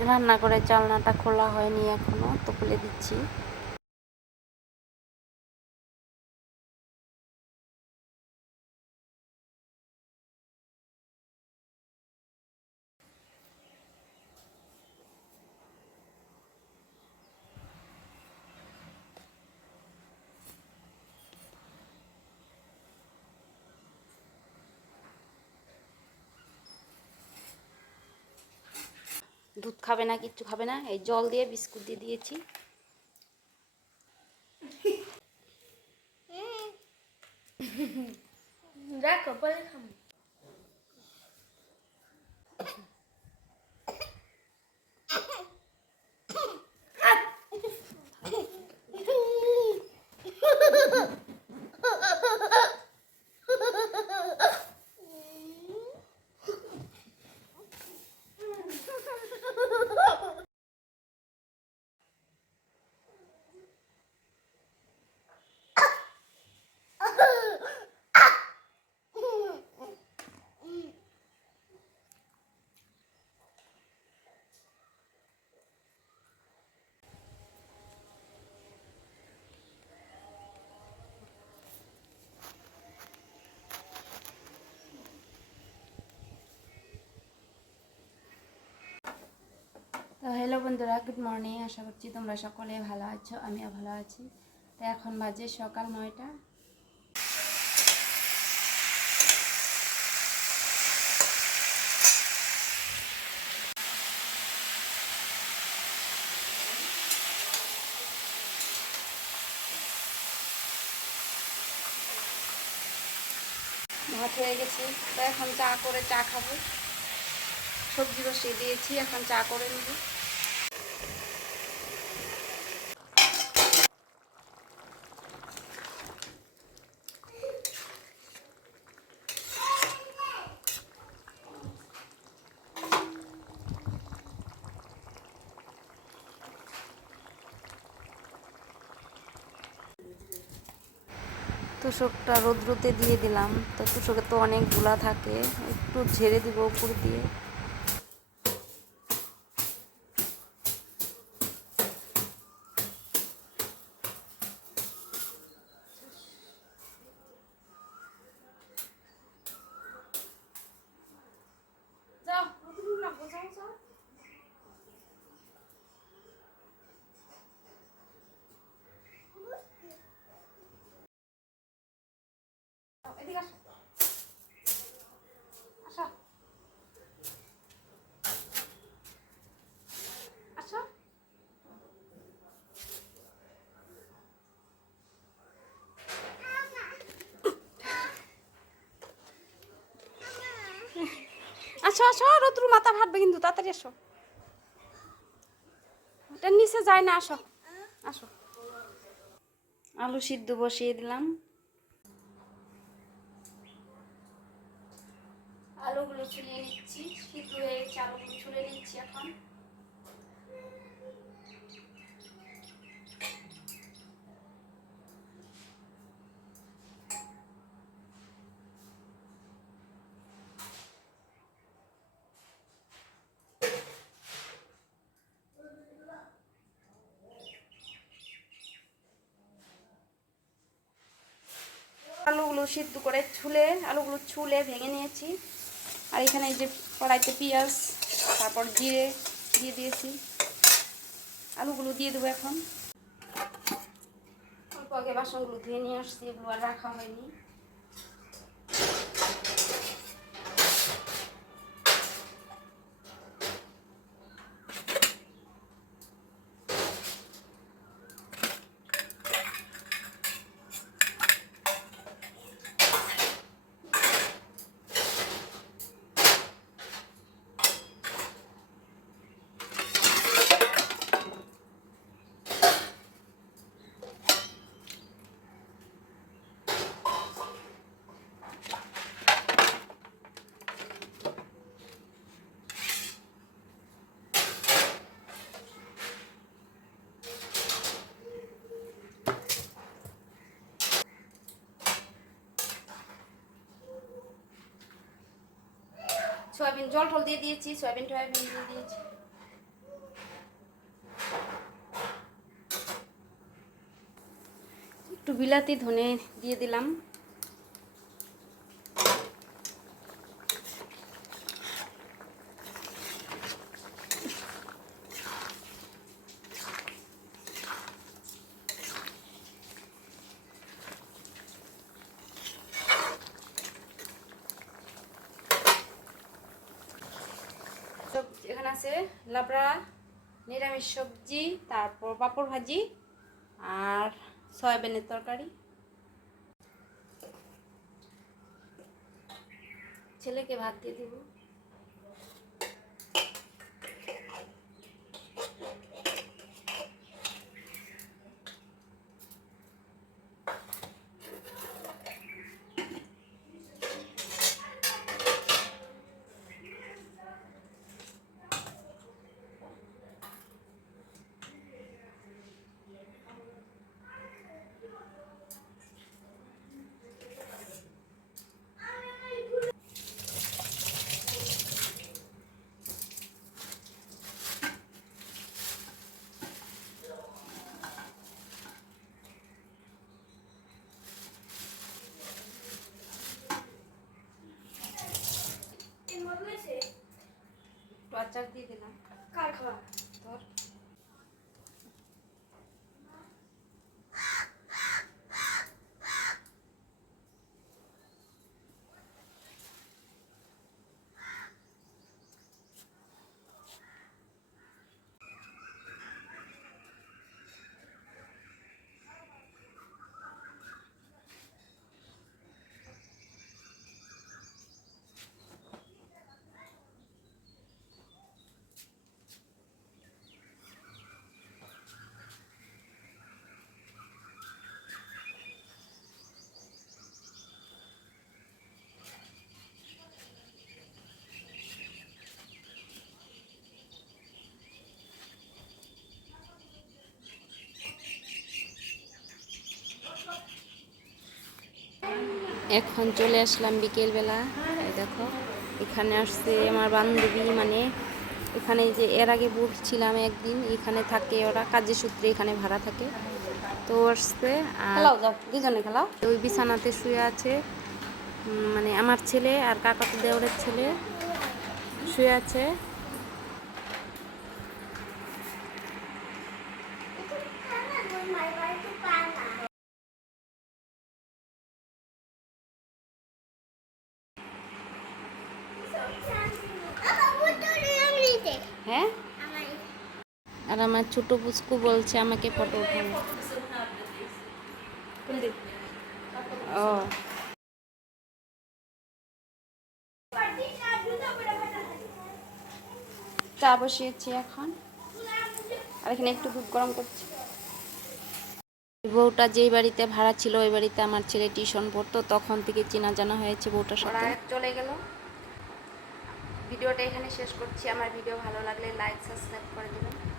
রান্না করে চালনাটা খোলা হয়নি এখনও তো খুলে দিচ্ছি। দুধ খাবে না, কিচ্ছু খাবে না। এই জল দিয়ে, বিস্কুট দিয়ে দিয়েছি। রাখো, পরে খাব। তো হ্যালো বন্ধুরা গুড মর্নিং আশা করছি তোমরা সকলে ভালো আছো, আমিও ভালো আছি। তো এখন বাজে সকাল নয়টা। ভাত হয়ে গেছে, তো এখন চা করে চা খাব। সবজি বসিয়ে দিয়েছি, এখন চা করে নেব। তুষকটা রোদ্রুতে দিয়ে দিলাম। তো তুষকে তো অনেকগুলা থাকে, একটু ঝেড়ে দিব উপর দিয়ে। আসো আসো রোদ্রু মাথা ভাটবে কিন্তু তাড়াতাড়ি আসো। ওটার নিচে যায় না আসো আসো। আলু সিদ্ধ বসিয়ে দিলাম। আলুগুলো ছুলিয়ে নিচ্ছি সিদ্ধ হয়ে গেছে আলুগুলো ছুলে নিচ্ছি এখন। আলুগুলো সিদ্ধ করে ছুলে, আলুগুলো ছুলে ভেঙে নিয়েছি। আর এখানে এই যে কড়াইতে পেঁয়াজ, তারপর জিরে দিয়ে দিয়েছি। আলুগুলো দিয়ে দেবো এখন। অল্প আগে বাসনগুলো ধুয়ে নিয়ে আসছি, এগুলো আর রাখা হয়নি। সয়াবিন জল টল দিয়ে দিয়েছি সয়াবিন টয়াবিন দিয়ে দিয়েছি। একটু বিলাতি ধনে দিয়ে দিলাম। সবজি এখানে আছে লাবড়া, নিরামিষ সবজি, তারপর পাঁপড় ভাজি আর সয়াবিনের তরকারি। ছেলেকে ভাত দিয়ে দিব। আচার দিয়ে দিলাম। এখন চলে আসলাম বিকেলবেলা। দেখো এখানে আসছে আমার বান্ধবী মানে এখানে যে এর আগে বলছিলাম একদিন এখানে থাকে ওরা কাজের সূত্রে এখানে ভাড়া থাকে। তো আসছে খেলাও দুজনে খেলাও। ওই বিছানাতে শুয়ে আছে। মানে আমার ছেলে আর কাকাতো দেওরের ছেলে শুয়ে আছে। হ্যাঁ? আর আমার ছোট পুচকু বলছে আমাকে ফটো উঠানো ও। চা বসিয়েছি এখন। আর এখানে একটু দুধ গরম করছি। বউটা যেই বাড়িতে ভাড়া ছিল ওই বাড়িতে আমার ছেলে টিউশন পড়তো তখন থেকে চেনা জানা হয়েছে বউটার সাথে। চলে গেল। ভিডিওটা এখানে শেষ করছি। আমার ভিডিও ভালো লাগলে লাইক সাবস্ক্রাইব করে দেবেন।